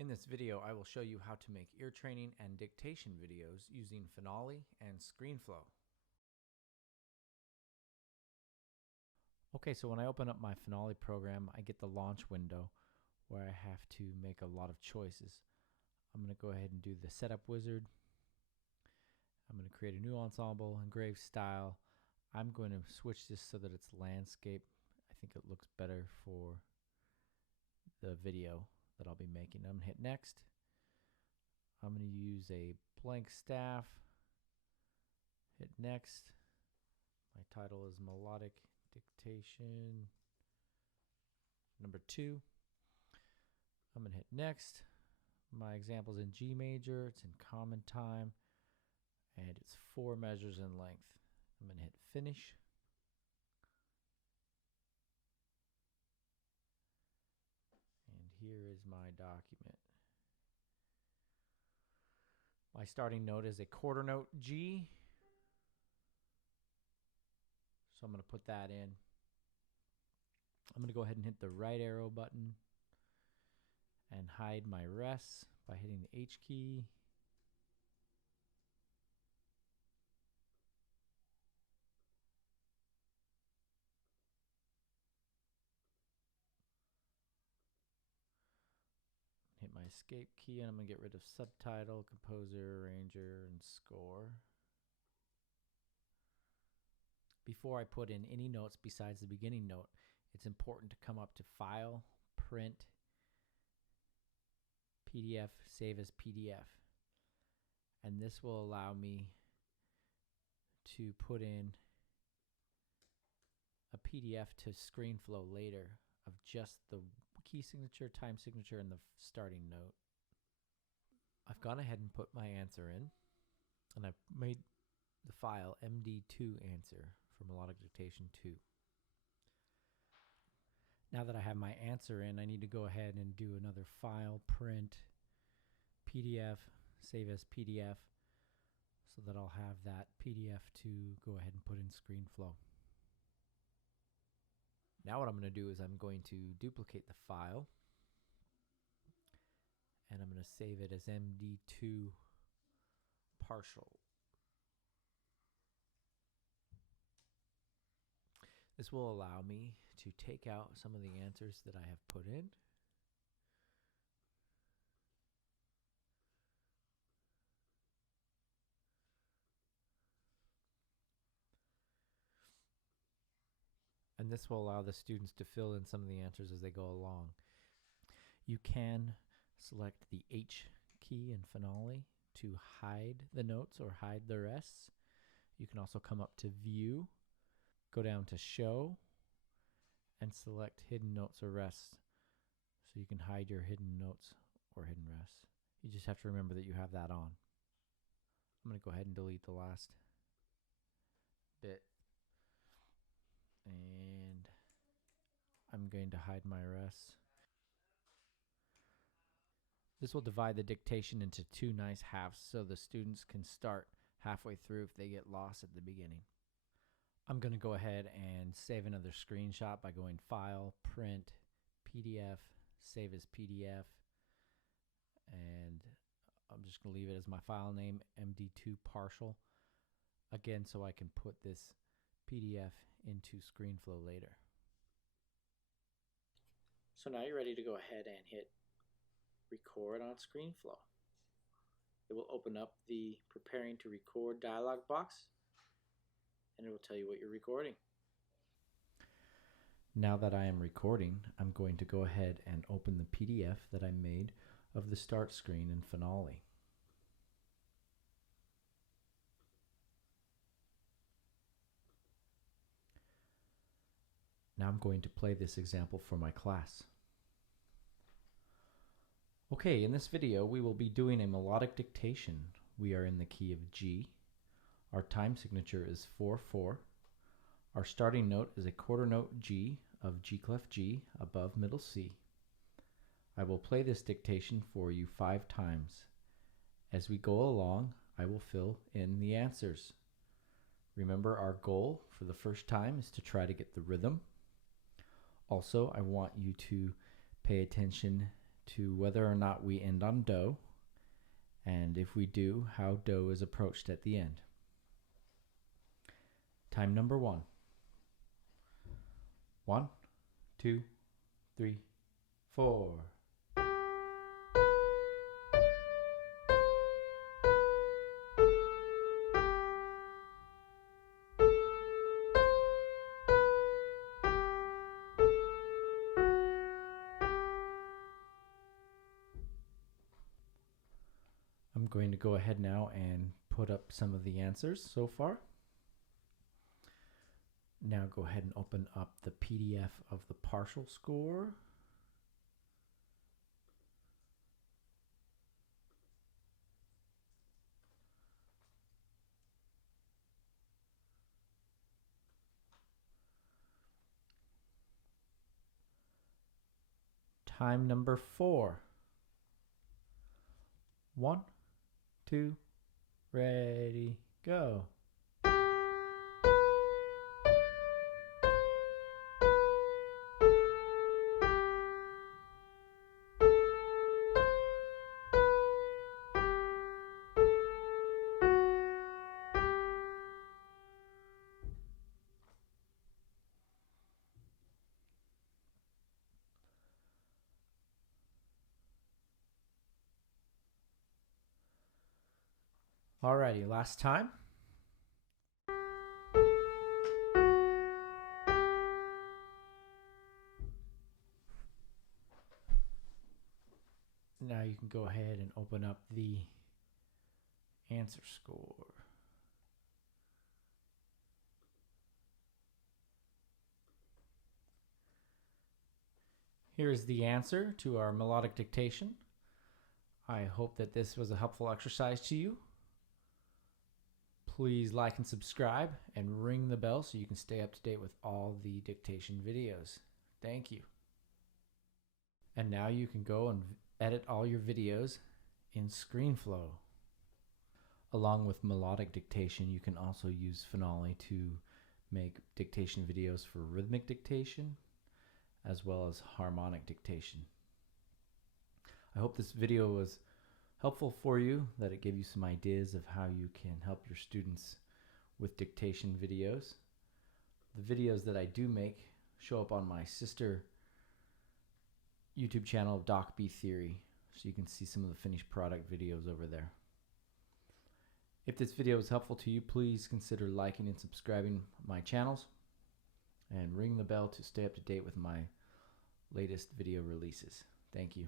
In this video, I will show you how to make ear training and dictation videos using Finale and Screenflow. Okay, so when I open up my Finale program, I get the launch window where I have to make a lot of choices. I'm going to go ahead and do the setup wizard. I'm going to create a new ensemble, engrave style. I'm going to switch this so that it's landscape. I think it looks better for the video that I'll be making. I'm going to hit next. I'm going to use a blank staff. Hit next. My title is Melodic Dictation number 2. I'm going to hit next. My example is in G major. It's in common time. And it's 4 measures in length. I'm going to hit finish. And here is my document. My starting note is a quarter note G. So I'm going to put that in. I'm going to go ahead and hit the right arrow button and hide my rests by hitting the H key. Hit my escape key, and I'm going to get rid of subtitle, composer, arranger, and score. Before I put in any notes besides the beginning note, it's important to come up to File, Print, PDF, Save as PDF. And this will allow me to put in a PDF to Screenflow later of just the key signature, time signature, and the starting note. I've gone ahead and put my answer in, and I've made the file MD2 answer for Melodic Dictation 2. Now that I have my answer in, I need to go ahead and do another file, print, PDF, save as PDF, so that I'll have that PDF to go ahead and put in Screenflow. Now what I'm going to do is I'm going to duplicate the file, and I'm going to save it as MD2 partial. This will allow me to take out some of the answers that I have put in. And this will allow the students to fill in some of the answers as they go along. You can select the H key in Finale to hide the notes or hide the rests. You can also come up to View, go down to Show, and select Hidden Notes or Rests. So you can hide your hidden notes or hidden rests. You just have to remember that you have that on. I'm going to go ahead and delete the last bit. And I'm going to hide my rests. This will divide the dictation into 2 nice halves so the students can start halfway through if they get lost at the beginning. I'm going to go ahead and save another screenshot by going File, Print, PDF, Save as PDF, and I'm just going to leave it as my file name, MD2 partial, again so I can put this PDF into Screenflow later. So now you're ready to go ahead and hit record on Screenflow. It will open up the preparing to record dialog box, and it will tell you what you're recording. Now that I am recording, I'm going to go ahead and open the PDF that I made of the start screen in Finale. Now I'm going to play this example for my class. Okay, in this video we will be doing a melodic dictation. We are in the key of G. Our time signature is 4/4. Our starting note is a quarter note G of G clef G above middle C. I will play this dictation for you 5 times. As we go along, I will fill in the answers. Remember, our goal for the first time is to try to get the rhythm. Also, I want you to pay attention to whether or not we end on do, and if we do, how do is approached at the end. Time number 1. 1, 2, 3, 4. I'm going to go ahead now and put up some of the answers so far. Now go ahead and open up the PDF of the partial score. Time number 4. 1, 2, ready, go. Alrighty, last time. Now you can go ahead and open up the answer score. Here's the answer to our melodic dictation. I hope that this was a helpful exercise to you. Please like and subscribe and ring the bell so you can stay up to date with all the dictation videos. Thank you. And now you can go and edit all your videos in Screenflow. Along with melodic dictation, you can also use Finale to make dictation videos for rhythmic dictation as well as harmonic dictation. I hope this video was helpful for you, that it gave you some ideas of how you can help your students with dictation videos. The videos that I do make show up on my sister YouTube channel, Doc B Theory, so you can see some of the finished product videos over there. If this video was helpful to you, please consider liking and subscribing my channels and ring the bell to stay up to date with my latest video releases. Thank you.